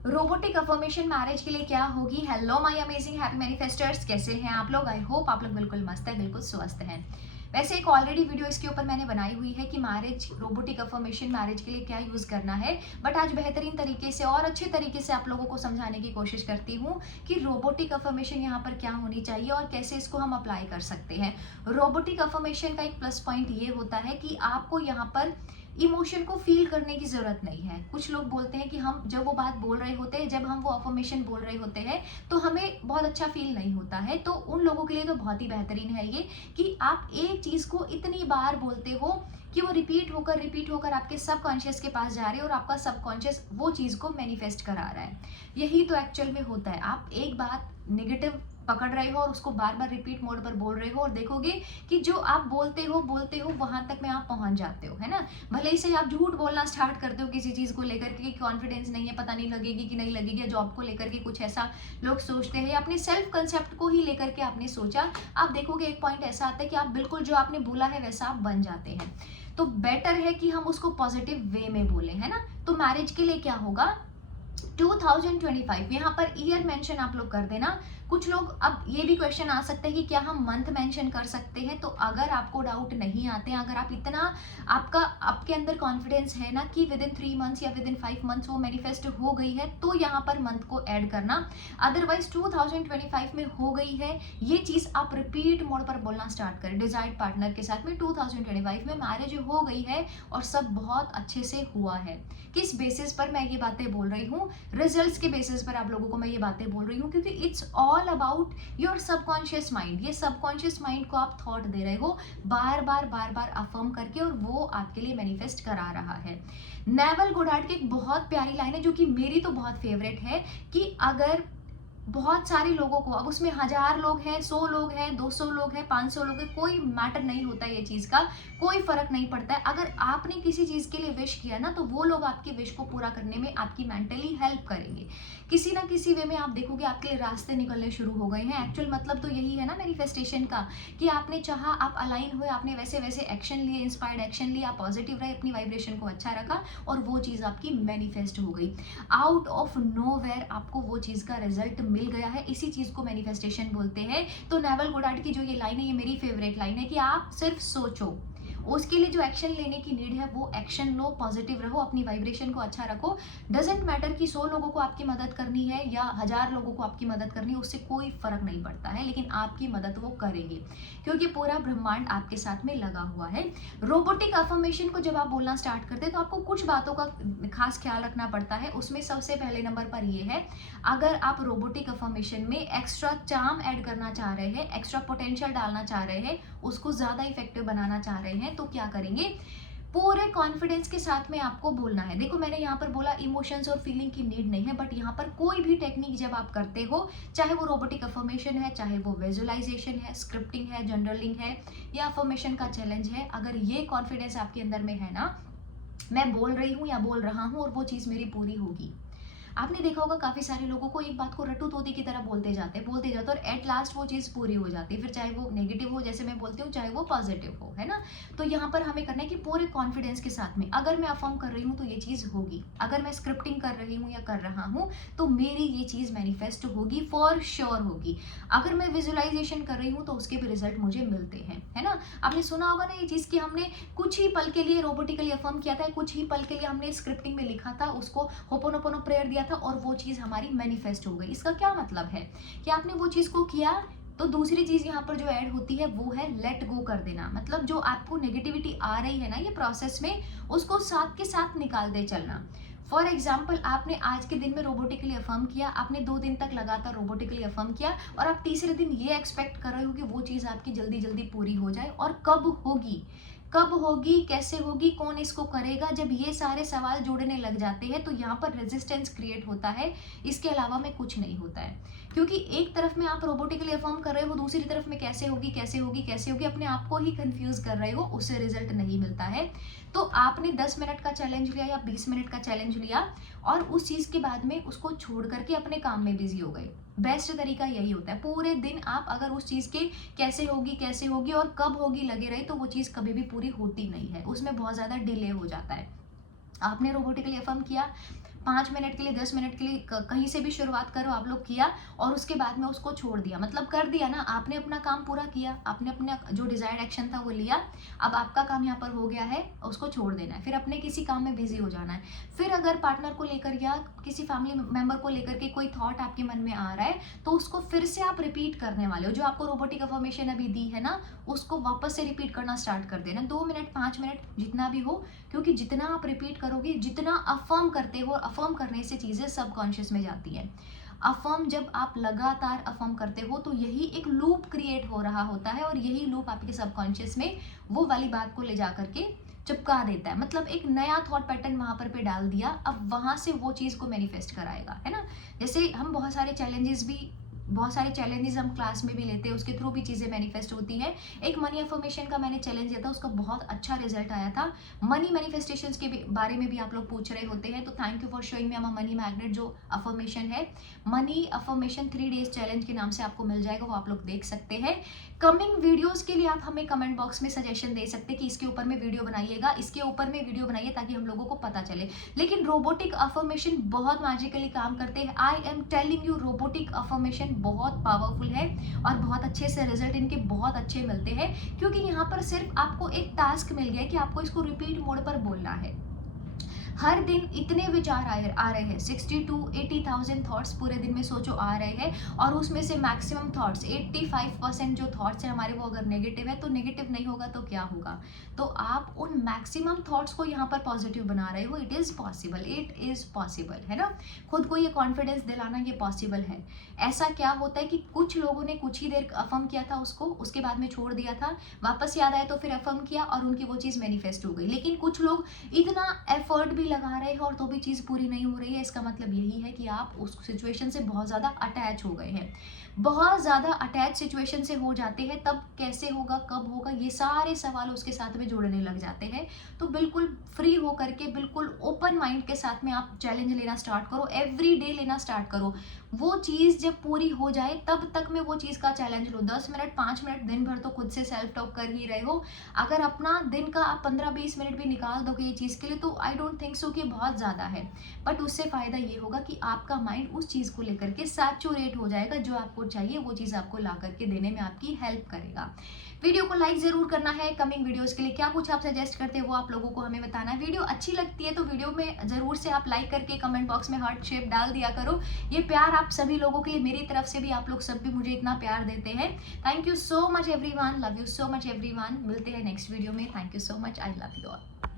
Robotic affirmation marriage के लिए क्या होगी? हेलो माय अमेजिंग हैप्पी मैनिफेस्टर्स, कैसे हैं आप लोग? आई होप आप लोग बिल्कुल मस्त है, बिल्कुल स्वस्थ हैं। वैसे एक ऑलरेडी वीडियो इसके ऊपर मैंने बनाई हुई है कि मैरिज, रोबोटिक अफर्मेशन मैरिज के लिए क्या यूज करना है, बट आज बेहतरीन तरीके से और अच्छे तरीके से आप लोगों को समझाने की कोशिश करती हूँ कि रोबोटिक अफर्मेशन यहाँ पर क्या होनी चाहिए और कैसे इसको हम अप्लाई कर सकते हैं। रोबोटिक अफर्मेशन का एक प्लस पॉइंट ये होता है कि आपको यहाँ पर इमोशन को फील करने की जरूरत नहीं है। कुछ लोग बोलते हैं कि हम जब वो बात बोल रहे होते हैं, जब हम वो अफर्मेशन बोल रहे होते हैं तो हमें बहुत अच्छा फील नहीं होता है। तो उन लोगों के लिए तो बहुत ही बेहतरीन है ये कि आप एक चीज को इतनी बार बोलते हो कि वो रिपीट होकर आपके सबकॉन्शियस के पास जा रहे हैं और आपका सबकॉन्शियस वो चीज को मैनिफेस्ट करा रहा है। यही तो एक्चुअल में होता है। आप एक बात नेगेटिव पकड़ रहे हो और उसको बार बार रिपीट मोड पर बोल रहे हो और देखोगे कि जो आप बोलते हो वहां तक में आप पहुंच जाते हो, है ना। भले ही से आप झूठ बोलना स्टार्ट करते हो किसी चीज को लेकर के, कॉन्फिडेंस नहीं है, पता नहीं लगेगी कि नहीं लगेगी, या जॉब को लेकर के कुछ ऐसा लोग सोचते हैं, या अपने सेल्फ कंसेप्ट को ही लेकर के आपने सोचा, आप देखोगे एक पॉइंट ऐसा आता है कि आप बिल्कुल जो आपने बोला है वैसा आप बन जाते हैं। तो बेटर है कि हम उसको पॉजिटिव वे में बोले, है ना। तो मैरिज के लिए क्या होगा, 2025 यहाँ पर ईयर मेंशन आप लोग कर देना। कुछ लोग, अब ये भी क्वेश्चन आ सकता है कि क्या हम मंथ मेंशन कर सकते हैं। तो अगर आपको डाउट नहीं आते हैं, अगर आप इतना, आपके अंदर कॉन्फिडेंस है ना कि विद इन 3 मंथ्स या विद इन 5 मंथ्स वो मैनिफेस्ट हो गई है, तो यहाँ पर मंथ को ऐड करना। अदरवाइज 2025 में हो गई है ये चीज, आप रिपीट मोड पर बोलना स्टार्ट करें डिजायर्ड पार्टनर के साथ में 2025 में मैरिज हो गई है और सब बहुत अच्छे से हुआ है। किस बेसिस पर मैं ये बातें बोल रही हूँ? रिजल्ट्स के बेसिस पर आप लोगों को मैं ये बातें बोल रही हूँ, क्योंकि it's all about your subconscious mind. ये सबकॉन्शियस माइंड को आप थॉट दे रहे हो बार बार अफर्म करके, और वो आपके लिए मैनिफेस्ट करा रहा है। नेवल गोडार्ड की एक बहुत प्यारी लाइन है जो कि मेरी तो बहुत फेवरेट है कि अगर बहुत सारे लोगों को, अब उसमें 1000 लोग हैं, 100 लोग हैं, 200 लोग हैं, 500 लोग हैं, कोई मैटर नहीं होता है, ये चीज का कोई फर्क नहीं पड़ता है। अगर आपने किसी चीज के लिए विश किया ना, तो वो लोग आपकी विश को पूरा करने में आपकी मेंटली हेल्प करेंगे। किसी ना किसी वे में आप देखोगे आपके लिए रास्ते निकलने शुरू हो गए हैं। एक्चुअल मतलब तो यही है ना मैनिफेस्टेशन का, कि आपने चाहा, आप अलाइन हुए, आपने वैसे वैसे एक्शन लिए, इंस्पायर्ड एक्शन लिया, पॉजिटिव रहे, अपनी वाइब्रेशन को अच्छा रखा और वो चीज आपकी मैनिफेस्ट हो गई। आउट ऑफ नोवेयर आपको वो चीज का रिजल्ट मिल गया है। इसी चीज को मैनिफेस्टेशन बोलते हैं। तो नेवल गोडार्ड की जो ये लाइन है, ये मेरी फेवरेट लाइन है कि आप सिर्फ सोचो, उसके लिए जो एक्शन लेने की नीड है वो एक्शन लो, पॉजिटिव रहो, अपनी वाइब्रेशन को अच्छा रखो। डजेंट मैटर कि 100 लोगों को आपकी मदद करनी है या 1000 लोगों को आपकी मदद करनी है, उससे कोई फर्क नहीं पड़ता है, लेकिन आपकी मदद वो करेंगे क्योंकि पूरा ब्रह्मांड आपके साथ में लगा हुआ है। रोबोटिक अफर्मेशन को जब आप बोलना स्टार्ट करते हैं तो आपको कुछ बातों का खास ख्याल रखना पड़ता है। उसमें सबसे पहले नंबर पर ये है, अगर आप रोबोटिक अफर्मेशन में एक्स्ट्रा चार्म ऐड करना चाह रहे हैं, एक्स्ट्रा पोटेंशियल डालना चाह रहे हैं, उसको ज्यादा इफेक्टिव बनाना चाह रहे हैं, तो क्या करेंगे, पूरे कॉन्फिडेंस के साथ में आपको बोलना है। देखो मैंने यहाँ पर बोला इमोशंस और फीलिंग की नीड नहीं है, बट यहाँ पर कोई भी टेक्निक जब आप करते हो, चाहे वो रोबोटिक अफर्मेशन है, चाहे वो विजुअलाइजेशन है, स्क्रिप्टिंग है, जर्नलिंग है, या अफर्मेशन का चैलेंज है, अगर ये कॉन्फिडेंस आपके अंदर में है ना, मैं बोल रही हूँ या बोल रहा हूँ और वो चीज मेरी पूरी होगी। आपने देखा होगा काफी सारे लोगों को एक बात को रट्टू तोती की तरह बोलते जाते और एट लास्ट वो चीज पूरी हो जाती है, फिर चाहे वो नेगेटिव हो जैसे मैं बोलती हूँ, चाहे वो पॉजिटिव हो, है ना। तो यहाँ पर हमें करना है कि पूरे कॉन्फिडेंस के साथ में, अगर मैं अफर्म कर रही हूँ तो ये चीज होगी, अगर मैं स्क्रिप्टिंग कर रही हूँ या कर रहा हूँ तो मेरी ये चीज मैनिफेस्ट होगी, फॉर श्योर होगी। अगर मैं विजुअलाइजेशन कर रही हूँ तो उसके भी रिजल्ट मुझे मिलते हैं, है ना। आपने सुना होगा ना ये चीज कि हमने कुछ ही पल के लिए रोबोटिकली अफर्म किया था, कुछ ही पल के लिए हमने स्क्रिप्टिंग में लिखा था, उसको होपोनोपोनो प्रेयर दिया था और वो चीज हमारी मैनिफेस्ट हो गई। इसका क्या मतलब है कि आपने वो चीज को किया, तो दूसरी चीज यहाँ पर जो ऐड होती है वो है लेट गो कर देना। मतलब जो आपको नेगेटिविटी आ रही है ना ये प्रोसेस में, उसको साथ के साथ निकाल दे चलना। फॉर एग्जाम्पल, आपने आज के दिन में रोबोटिकली अफर्म किया, आपने 2 दिन तक लगातार रोबोटिकली अफर्म किया और आप तीसरे दिन ये एक्सपेक्ट कर रहे हो कि वो चीज आपकी जल्दी जल्दी पूरी हो जाए। और कब होगी, कब होगी, कैसे होगी, कौन इसको करेगा, जब ये सारे सवाल जुड़ने लग जाते हैं तो यहाँ पर रेजिस्टेंस क्रिएट होता है। इसके अलावा में कुछ नहीं होता है, क्योंकि एक तरफ में आप रोबोटिकली अफर्म कर रहे हो, दूसरी तरफ में कैसे होगी कैसे होगी कैसे होगी, अपने आप को ही कंफ्यूज कर रहे हो, उससे रिजल्ट नहीं मिलता है। तो आपने 10 मिनट का चैलेंज लिया या 20 मिनट का चैलेंज लिया और उस चीज के बाद में उसको छोड़ करके अपने काम में बिजी हो गए। बेस्ट तरीका यही होता है। पूरे दिन आप अगर उस चीज के कैसे होगी और कब होगी लगे रहे तो वो चीज कभी भी पूरी होती नहीं है, उसमें बहुत ज्यादा डिले हो जाता है। आपने रोबोटिकली अफर्म किया, 5 मिनट के लिए 10 मिनट के लिए कहीं से भी शुरुआत करो आप लोग किया और उसके बाद में उसको छोड़ दिया, मतलब कर दिया ना, आपने अपना काम पूरा किया, आपने अपना जो डिजायर्ड एक्शन था वो लिया, अब आपका काम यहाँ पर हो गया है, उसको छोड़ देना है, फिर अपने किसी काम में बिजी हो जाना है। फिर अगर पार्टनर को लेकर या किसी फैमिली मेंबर को लेकर के कोई थॉट आपके मन में आ रहा है तो उसको फिर से आप रिपीट करने वाले हो, जो आपको रोबोटिक अफर्मेशन अभी दी है ना उसको वापस से रिपीट करना स्टार्ट कर देना, 2 मिनट 5 मिनट जितना भी हो, क्योंकि जितना आप रिपीट करोगे, जितना अफर्म करते हो, अफर्म करने से चीजें सबकॉन्शियस में जाती है। अफर्म जब आप लगातार अफर्म करते हो तो यही एक लूप क्रिएट हो रहा होता है और यही लूप आपके सबकॉन्शियस में वो वाली बात को ले जा करके चिपका देता है, मतलब एक नया थॉट पैटर्न वहां पर पे डाल दिया, अब वहां से वो चीज को मैनिफेस्ट कराएगा, है ना। जैसे हम बहुत सारे चैलेंजेस हम क्लास में भी लेते हैं, उसके थ्रू भी चीज़ें मैनिफेस्ट होती हैं। एक मनी अफर्मेशन का मैंने चैलेंज दिया था, उसका बहुत अच्छा रिजल्ट आया था। मनी मैनिफेस्टेशंस के बारे में भी आप लोग पूछ रहे होते हैं, तो thank you for showing me a money magnet, जो अफर्मेशन है मनी अफर्मेशन 3 डेज चैलेंज के नाम से आपको मिल जाएगा, वो आप लोग देख सकते हैं। कमिंग वीडियोस के लिए आप हमें कमेंट बॉक्स में सजेशन दे सकते हैं कि इसके ऊपर में वीडियो बनाइएगा, इसके ऊपर में वीडियो बनाइए, ताकि हम लोगों को पता चले। लेकिन रोबोटिक अफर्मेशन बहुत मैजिकली काम करते हैं, I am telling you, robotic affirmation बहुत पावरफुल है और बहुत अच्छे से रिजल्ट इनके बहुत अच्छे मिलते हैं, क्योंकि यहाँ पर सिर्फ आपको एक टास्क मिल गया है कि आपको इसको रिपीट मोड पर बोलना है। हर दिन इतने विचार आ रहे हैं, 60 to 80,000 थॉट्स पूरे दिन में सोचो आ रहे हैं, और उसमें से मैक्सिमम थॉट्स 85% जो थॉट्स हैं हमारे वो अगर नेगेटिव है, तो नेगेटिव नहीं होगा तो क्या होगा। तो आप उन मैक्सिमम थॉट्स को यहाँ पर पॉजिटिव बना रहे हो। इट इज़ पॉसिबल, है ना। खुद को ये कॉन्फिडेंस दिलाना ये पॉसिबल है। ऐसा क्या होता है कि कुछ लोगों ने कुछ ही देर अफर्म किया था उसको, उसके बाद में छोड़ दिया था, वापस याद आया तो फिर अफर्म किया और उनकी वो चीज़ मैनिफेस्ट हो गई। लेकिन कुछ लोग इतना एफर्ट भी लगा रहे हैं और तो भी चीज़ पूरी नहीं हो रही है, इसका मतलब यही है कि आप उस सिचुएशन से बहुत ज़्यादा अटैच हो गए हैं। बहुत ज़्यादा अटैच सिचुएशन से हो जाते हैं, तब कैसे होगा, कब होगा, ये सारे सवाल उसके साथ में जुड़ने लग जाते हैं। तो बिल्कुल फ्री हो करके, बिल्कुल ओपन माइंड के साथ में आप चैलेंज लेना स्टार्ट करो, एवरी डे लेना स्टार्ट करो। वो चीज़ जब पूरी हो जाए तब तक में वो चीज़ का चैलेंज लो। 10 मिनट 5 मिनट दिन भर तो खुद से सेल्फ टॉक कर ही रहे हो, अगर अपना दिन का आप 15-20 मिनट भी निकाल दोगे ये चीज़ के लिए, तो आई डोंट थिंक सो कि बहुत ज़्यादा है। बट उससे फ़ायदा ये होगा कि आपका माइंड उस चीज़ को लेकर के सैचुरेट हो जाएगा, जो आपको चाहिए वो चीज़ आपको ला करके देने में आपकी हेल्प करेगा। वीडियो को लाइक ज़रूर करना है। कमिंग वीडियोस के लिए क्या कुछ आप सजेस्ट करते हैं वो आप लोगों को हमें बताना है। वीडियो अच्छी लगती है तो वीडियो में ज़रूर से आप लाइक करके कमेंट बॉक्स में हार्ट शेप डाल दिया करो। ये प्यार आप सभी लोगों के लिए, मेरी तरफ से भी, आप लोग सब भी मुझे इतना प्यार देते हैं। Thank you so much everyone, love you so much everyone. मिलते हैं नेक्स्ट वीडियो में। Thank you so much, I love you all.